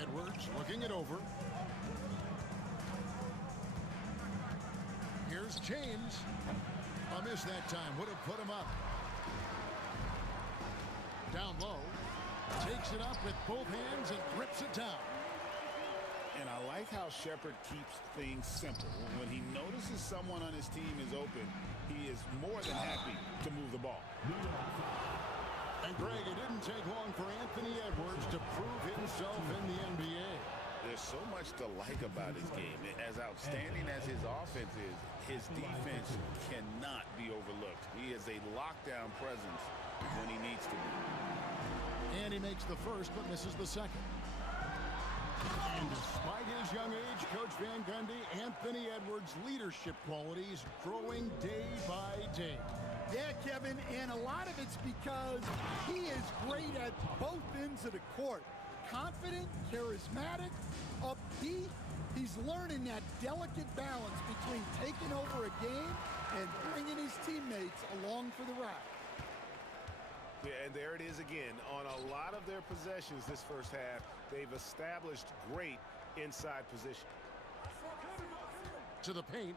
Edwards looking it over. Here's James. A miss that time. Would have put him up. Down low. Takes it up with both hands and rips it down. And I like how Shepherd keeps things simple. When he notices someone on his team is open, he is more than happy to move the ball. And Greg, it didn't take long for Anthony Edwards to prove himself in the NBA. There's so much to like about his game. As outstanding as his offense is, his defense cannot be overlooked. He is a lockdown presence when he needs to be. And he makes the first but misses the second. And despite his young age, Coach Van Gundy, Anthony Edwards' leadership qualities growing day by day. Yeah, Kevin, and a lot of it's because he is great at both ends of the court. Confident, charismatic, upbeat. He's learning that delicate balance between taking over a game and bringing his teammates along for the ride. Yeah, and there it is again. On a lot of their possessions this first half, they've established great inside position. To the paint.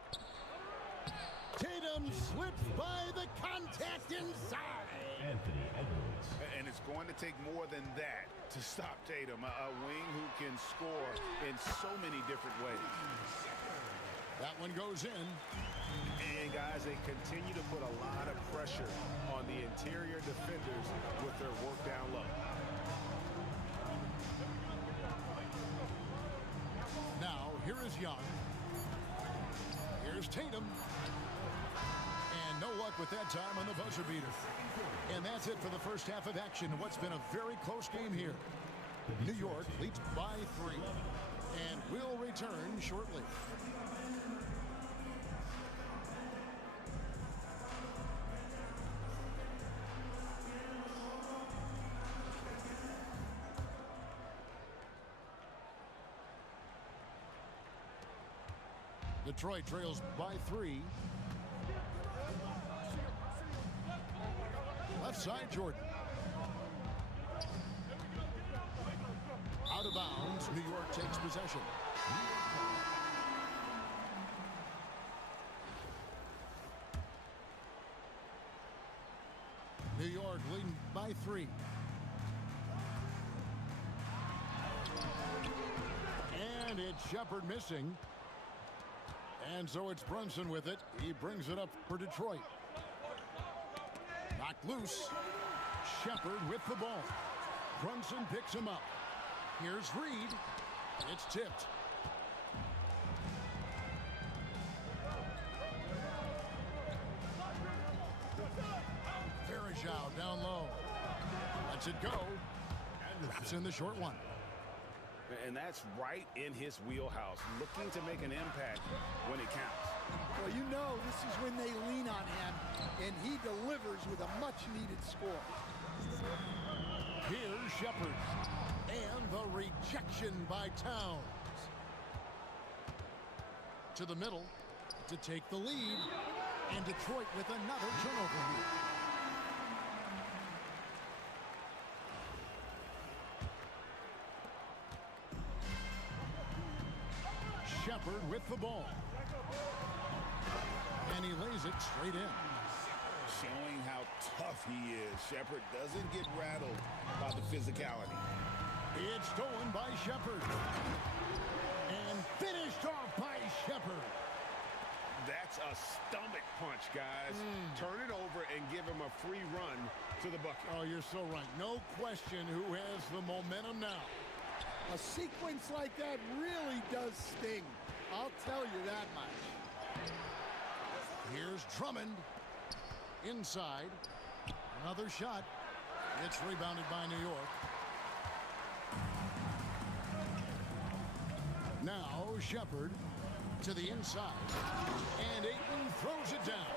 Tatum slips by the contact inside. Anthony Edwards. And it's going to take more than that to stop Tatum, a wing who can score in so many different ways. That one goes in. And guys, they continue to put a lot of pressure on the interior defenders with their work down low. Now, here is Young. Here's Tatum. And no luck with that time on the buzzer beater. And that's it for the first half of action. What's been a very close game here. New York leads by 3 and will return shortly. Detroit trails by 3. Left side, Jordan. Out of bounds, New York takes possession. New York leading by 3. And it's Shepard missing. And so it's Brunson with it. He brings it up for Detroit. Knocked loose. Shepard with the ball. Brunson picks him up. Here's Reed. It's tipped. Verajao down low. Lets it go. And wraps in the short one. And that's right in his wheelhouse, looking to make an impact when it counts. Well, you know this is when they lean on him, and he delivers with a much-needed score. Here's Shepard. And the rejection by Towns. To the middle to take the lead. And Detroit with another turnover. Shepard with the ball. And he lays it straight in. Showing how tough he is. Shepard doesn't get rattled by the physicality. It's stolen by Shepard. And finished off by Shepard. That's a stomach punch, guys. Turn it over and give him a free run to the bucket. Oh, you're so right. No question who has the momentum now. A sequence like that really does sting. I'll tell you that much. Here's Drummond. Inside. Another shot. It's rebounded by New York. Now Shepard to the inside. And Ayton throws it down.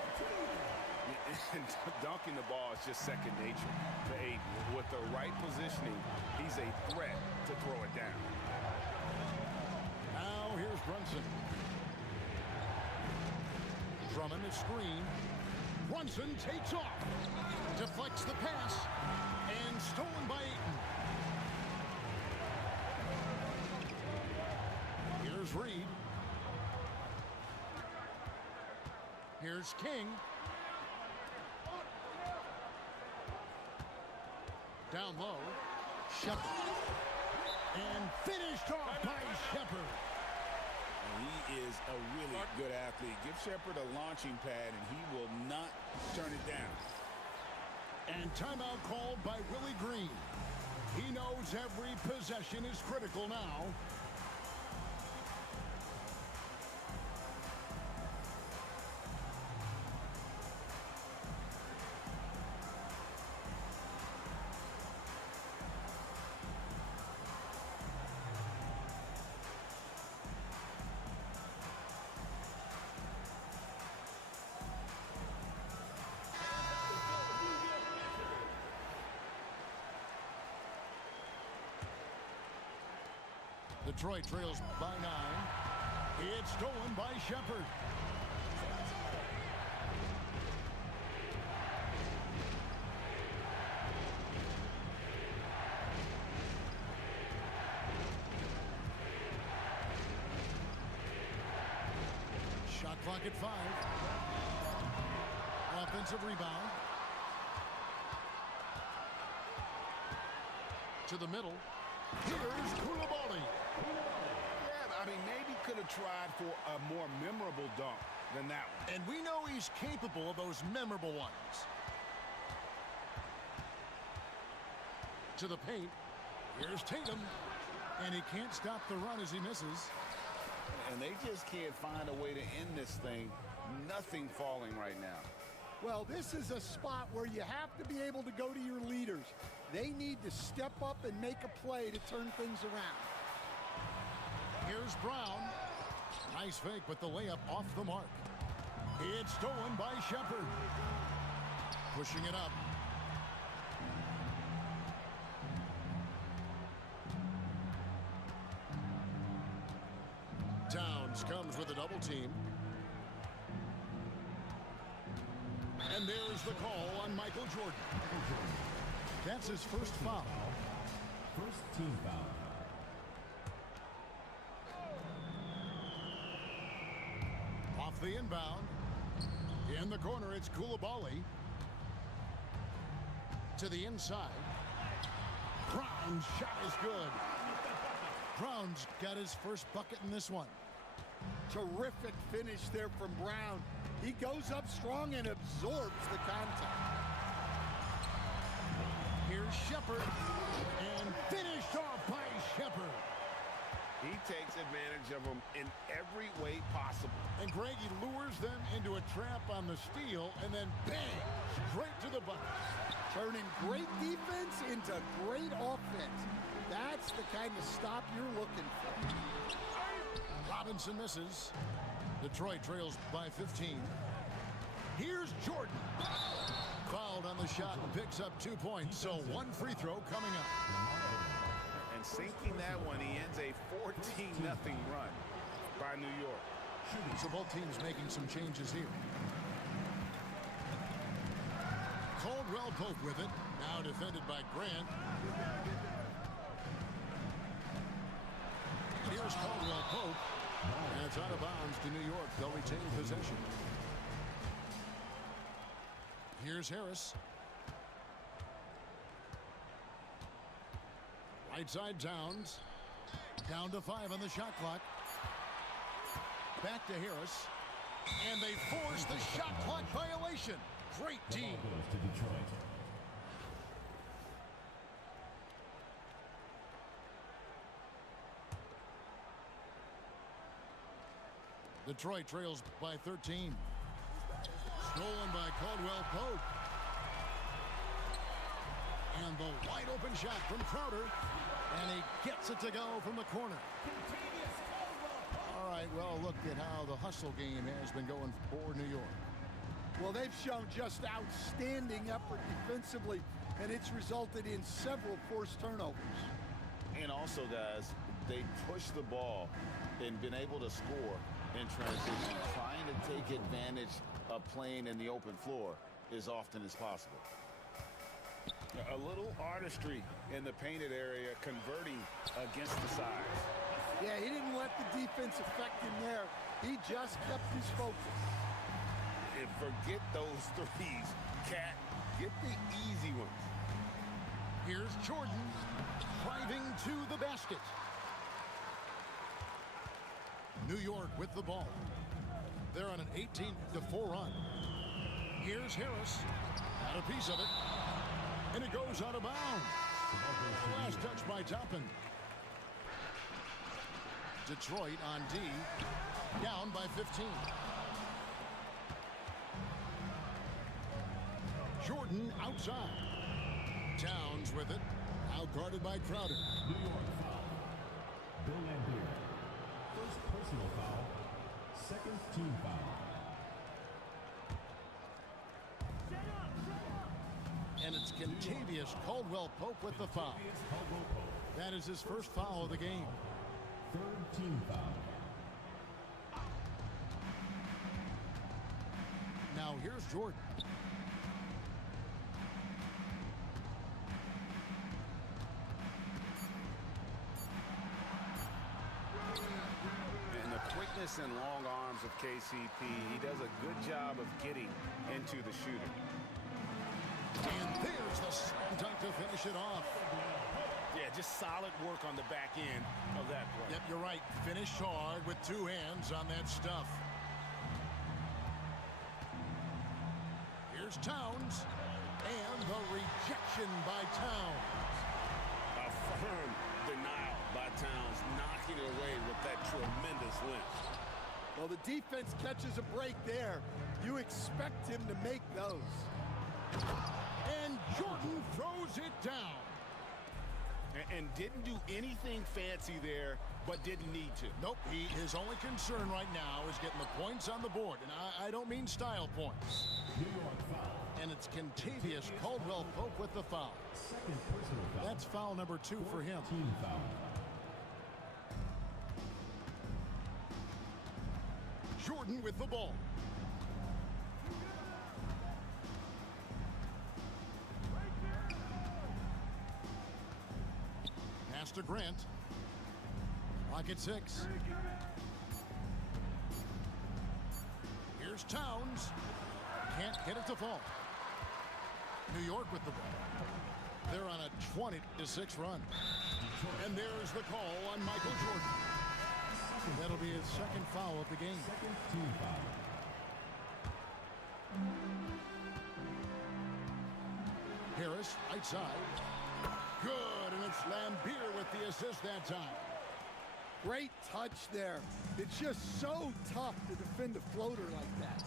Dunking the ball is just second nature to Ayton. With the right positioning, he's a threat to throw it down. Now here's Brunson. Drummond is screen. Brunson takes off. Deflects the pass. And stolen by Ayton. Here's Reed. Here's King. Down low. Shepard. And finished off by Shepard. He is a really good athlete. Give Shepard a launching pad, and he will not turn it down. And timeout called by Willie Green. He knows every possession is critical now. Detroit trails by 9. It's stolen by Shepard. Shot clock at 5. Offensive rebound. To the middle. Here's Koulibaly. Yeah, I mean, maybe could have tried for a more memorable dunk. than that one. And we know he's capable of those memorable ones. To the paint. Here's Tatum. And he can't stop the run as he misses. And they just can't find a way to end this thing. Nothing falling right now. Well, this is a spot where you have to be able to go to your leaders. They need to step up and make a play to turn things around. Here's Brown. Nice fake, but the layup off the mark. It's stolen by Shepard. Pushing it up. Towns comes with a double team. And there's the call on Michael Jordan. That's his first foul. First team foul. Off the inbound. In the corner, it's Koulibaly. To the inside. Brown's shot is good. Brown's got his first bucket in this one. Terrific finish there from Brown. He goes up strong and absorbs the contact. Here's Shepard. And finished off by Shepard. He takes advantage of them in every way possible. And Greg, he lures them into a trap on the steal, and then bang, straight to the bucket. Turning great defense into great offense. That's the kind of stop you're looking for. Robinson misses. Detroit trails by 15. Here's Jordan. Fouled on the shot and picks up 2 points, so one free throw coming up. And sinking that one, he ends a 14-0 run by New York. So both teams making some changes here. Caldwell Pope with it. Now defended by Grant. Here's Caldwell Pope. And it's out of bounds to New York. They'll retain possession. Here's Harris. Right side Towns. Down to 5 on the shot clock. Back to Harris. And they force the shot clock violation. Great team. Goes to Detroit. Detroit trails by 13. Stolen by Caldwell Pope. And the wide open shot from Crowder. And he gets it to go from the corner. All right, well, look at how the hustle game has been going for New York. Well, they've shown just outstanding effort defensively, and it's resulted in several forced turnovers. And also, guys, they pushed the ball and been able to score in transition, trying to take advantage of playing in the open floor as often as possible. A little artistry in the painted area, converting against the size. Yeah, he didn't let the defense affect him there. He just kept his focus. And forget those threes, Cat. Get the easy ones. Here's Jordan driving to the basket. New York with the ball. They're on an 18-4 run. Here's Harris. Got a piece of it. And it goes out of bounds. Last touch by Toppin. Detroit on D. Down by 15. Jordan outside. Towns with it. Out guarded by Crowder. New York foul. Bill Lambier. First personal foul. Second team foul. And it's Kentavious Caldwell Pope with the foul. Caldwell Pope. That is his first foul of the game. Third team foul. Now here's Jordan. And the quickness and long arms of KCP, he does a good job of getting into the shooter. And there's the slam dunk to finish it off. Yeah, just solid work on the back end of that play. Yep, you're right. Finished hard with 2 hands on that stuff. Here's Towns. And the rejection by Towns. A firm denial by Towns, knocking it away with that tremendous length. Well, the defense catches a break there. You expect him to make those. And Jordan throws it down. And didn't do anything fancy there, but didn't need to. Nope, his only concern right now is getting the points on the board. And I don't mean style points. New York foul. And it's Contavious Caldwell-Pope with the foul. Second personal foul. That's foul number 2 for him. Team foul. Jordan with the ball. Pass to Grant. Clock at 6. Here's Towns. Can't get it to fall. New York with the ball. They're on a 20-6 run. And there's the call on Michael Jordan. That'll be his second foul of the game. Second team foul. Harris, right side. Good, and it's Lambier with the assist that time. Great touch there. It's just so tough to defend a floater like that.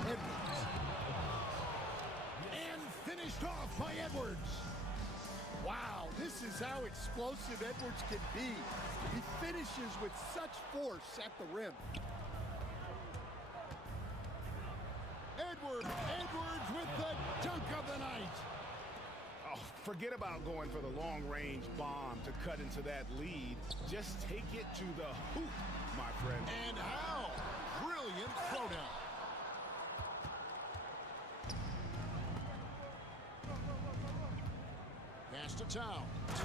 Edwards. And finished off by Edwards. Wow, this is how explosive Edwards can be. He finishes with such force at the rim. Edwards with the dunk of the night. Oh, forget about going for the long-range bomb to cut into that lead. Just take it to the hoop, my friend. And how? Brilliant throwdown. Pass to Towns.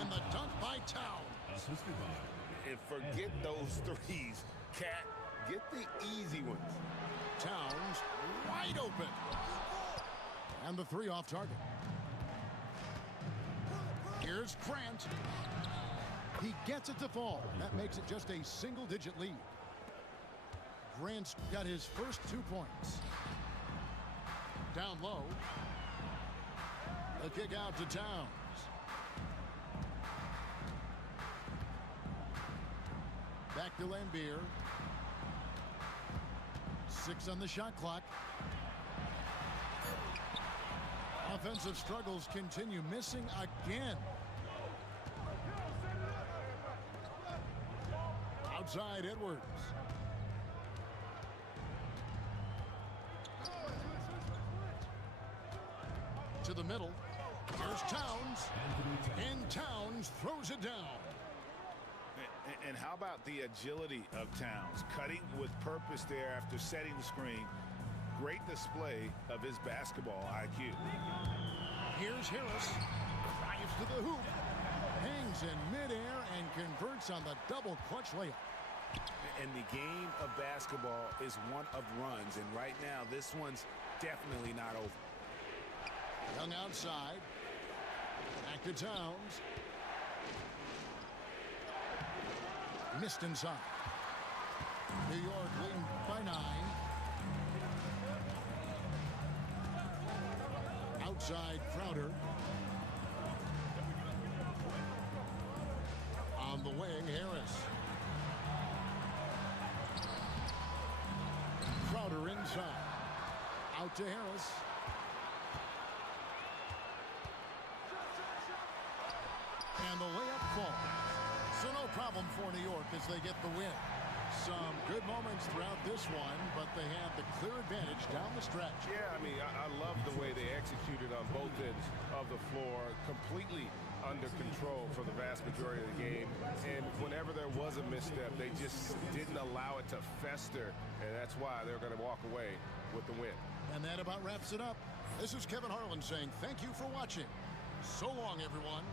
And the dunk by Towns. Assisted by. And forget those threes. Cat, get the easy ones. Towns wide open. And the 3 off target. Here's Grant. He gets it to fall. That makes it just a single-digit lead. Grant's got his first 2 points. Down low. The kick out to Towns. Back to Lambier. 6 on the shot clock. Offensive struggles continue, missing again. Outside Edwards. To the middle. Here's Towns. And Towns throws it down. And how about the agility of Towns? Cutting with purpose there after setting the screen. Great display of his basketball IQ. Here's Harris. Drives to the hoop. Hangs in midair and converts on the double clutch layup. And the game of basketball is one of runs. And right now, this one's definitely not over. Young outside. Back to Towns. Missed inside. New York leading by 9. Outside Crowder. On the wing, Harris. Crowder inside. Out to Harris. And the layup falls. So no problem for New York as they get the win. Some good moments throughout this one, but they had the clear advantage down the stretch. Yeah, I mean, I love the way they executed on both ends of the floor. Completely under control for the vast majority of the game. And whenever there was a misstep, they just didn't allow it to fester. And that's why they're going to walk away with the win. And that about wraps it up. This is Kevin Harlan saying thank you for watching. So long, everyone.